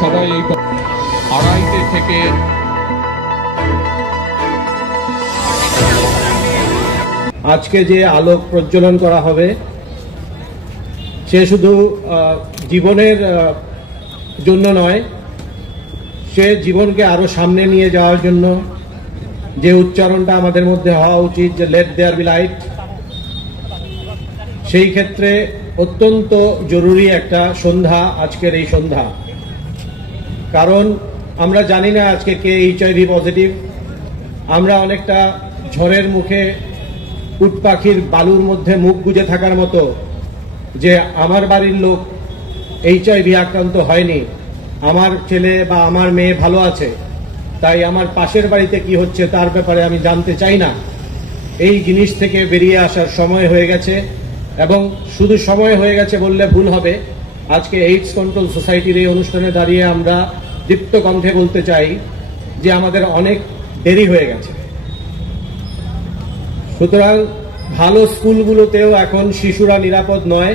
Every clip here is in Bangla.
সবাই এই 2:30 থেকে আজকে যে আলোক প্রজ্বলন করা হবে সে শুধু জীবনের জন্য নয়, সে জীবনকে আরো সামনে নিয়ে যাওয়ার জন্য যে উচ্চারণটা আমাদের মধ্যে হওয়া উচিত, যে লেট দেয়ার বি লাইট, সেই ক্ষেত্রে অত্যন্ত জরুরি একটা সন্ধ্যা আজকের এই সন্ধ্যা। কারণ আমরা জানি না আজকে কে HIV পজিটিভ। আমরা অনেকটা ঝড়ের মুখে উট পাখির বালুর মধ্যে মুখ গুজে থাকার মতো, যে আমার বাড়ির লোক HIV আক্রান্ত হয়নি, আমার ছেলে বা আমার মেয়ে ভালো আছে, তাই আমার পাশের বাড়িতে কি হচ্ছে তার ব্যাপারে আমি জানতে চাই না। এই জিনিস থেকে বেরিয়ে আসার সময় হয়ে গেছে, এবং শুধু সময় হয়ে গেছে বললে ভুল হবে। আজকে এইডস কন্ট্রোল সোসাইটির এই অনুষ্ঠানে দাঁড়িয়ে আমরা দীপ্ত কণ্ঠে বলতে চাই যে আমাদের অনেক দেরি হয়ে গেছে। সুতরাং ভালো স্কুলগুলোতেও এখন শিশুরা নিরাপদ নয়।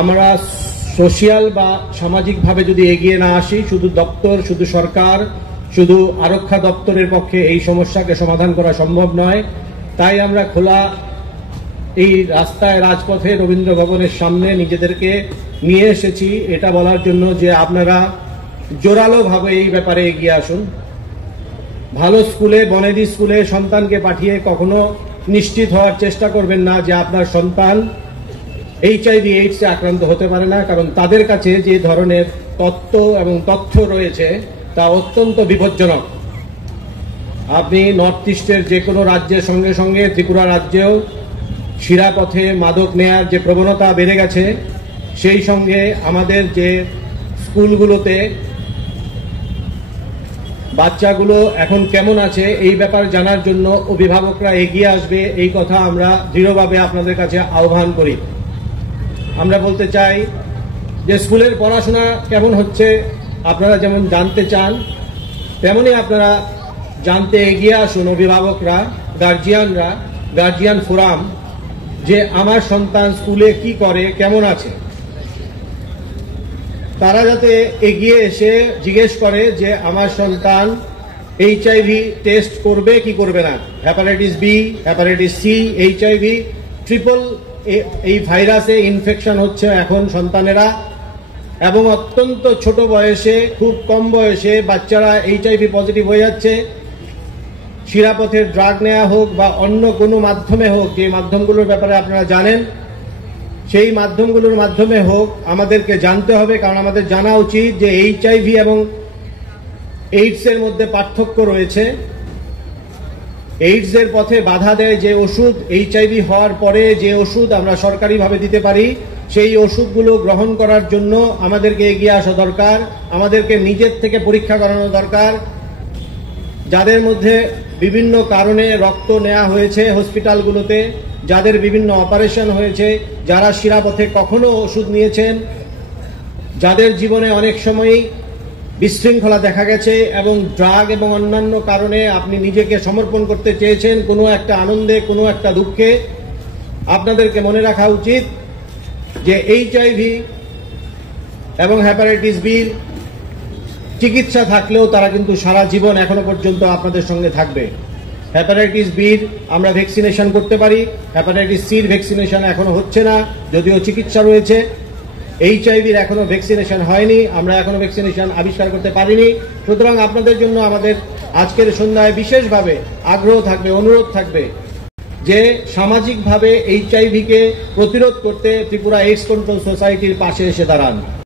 আমরা সোশিয়াল বা সামাজিকভাবে যদি এগিয়ে না আসি, শুধু দপ্তর, শুধু সরকার, শুধু আরক্ষা দপ্তরের পক্ষে এই সমস্যাকে সমাধান করা সম্ভব নয়। তাই আমরা খোলা এই রাস্তায়, রাজপথে, রবীন্দ্র ভবনের সামনে নিজেদেরকে নিয়ে এসেছি এটা বলার জন্য যে আপনারা জোরালোভাবে এই ব্যাপারে এগিয়ে আসুন। ভালো স্কুলে, বনেদি স্কুলে সন্তানকে পাঠিয়ে কখনো নিশ্চিত হওয়ার চেষ্টা করবেন না যে আপনার সন্তান HIV এইডসে আক্রান্ত হতে পারে না, কারণ তাদের কাছে যে ধরনের তত্ত্ব এবং তথ্য রয়েছে তা অত্যন্ত বিপজ্জনক। আপনি নর্থ ইস্টের যে কোনো রাজ্যের সঙ্গে সঙ্গে ত্রিপুরা রাজ্যেও শিরাপথে মাদক নেয়ার যে প্রবণতা বেড়ে গেছে, সেই সঙ্গে আমাদের যে স্কুলগুলোতে বাচ্চাগুলো এখন কেমন আছে এই ব্যাপার জানার জন্য অভিভাবকরা এগিয়ে আসবে, এই কথা আমরা দৃঢ়ভাবে আপনাদের কাছে আহ্বান করি। আমরা বলতে চাই যে স্কুলের পড়াশোনা কেমন হচ্ছে আপনারা যেমন জানতে চান, তেমনি আপনারা জানতে এগিয়ে আসুন অভিভাবকরা, গার্জিয়ানরা, গার্জিয়ান ফোরাম, যে আমার সন্তান স্কুলে কি করে, কেমন আছে। তারা যাতে এগিয়ে এসে জিজ্ঞেস করে যে আমার সন্তান HIV টেস্ট করবে কি করবে না, hepatitis B, hepatitis C, HIV triple এই ভাইরাসে ইনফেকশন হচ্ছে এখন সন্তানেরা, এবং অত্যন্ত ছোট বয়সে, খুব কম বয়সে বাচ্চারা HIV পজিটিভ হয়ে যাচ্ছে। শিরাপথের ড্রাগ নেওয়া হোক বা অন্য কোনো মাধ্যমে হোক, যে মাধ্যমগুলোর ব্যাপারে আপনারা জানেন, সেই মাধ্যমগুলোর মাধ্যমে হোক আমাদেরকে জানতে হবে, কারণ আমাদের জানা উচিত যে HIV এবং এইডস এর মধ্যে পার্থক্য রয়েছে। এইডস এর পথে বাধা দেয় যে ওষুধ, HIV হওয়ার পরে যে ওষুধ আমরা সরকারিভাবে দিতে পারি, সেই ওষুধগুলো গ্রহণ করার জন্য আমাদেরকে এগিয়ে আসা দরকার, আমাদেরকে নিজের থেকে পরীক্ষা করানো দরকার। যাদের মধ্যে বিভিন্ন কারণে রক্ত নেওয়া হয়েছে হসপিটালগুলোতে, যাদের বিভিন্ন অপারেশন হয়েছে, যারা শিরাপথে কখনো ওষুধ নিয়েছেন, যাদের জীবনে অনেক সময়ই বিশৃঙ্খলা দেখা গেছে এবং ড্রাগ এবং অন্যান্য কারণে আপনি নিজেকে সমর্পণ করতে চেয়েছেন কোনো একটা আনন্দে, কোনো একটা দুঃখে, আপনাদেরকে মনে রাখা উচিত যে HIV এবং হেপাটাইটিস বির চিকিৎসা থাকলেও তারা কিন্তু সারা জীবন এখনো পর্যন্ত আপনাদের সঙ্গে থাকবে। হেপাটাইটিস বির আমরা ভ্যাকসিনেশন করতে পারি, হেপাটাইটিস সির ভ্যাকসিনেশন এখনো হচ্ছে না, যদিও চিকিৎসা রয়েছে। HIVর এখনো ভ্যাকসিনেশন হয়নি, আমরা এখনো ভ্যাকসিনেশন আবিষ্কার করতে পারিনি। সুতরাং আপনাদের জন্য আমাদের আজকের সন্ধ্যায় বিশেষভাবে আগ্রহ থাকবে, অনুরোধ থাকবে যে সামাজিকভাবে HIVকে প্রতিরোধ করতে ত্রিপুরা এইডস কন্ট্রোল সোসাইটির পাশে এসে দাঁড়ান।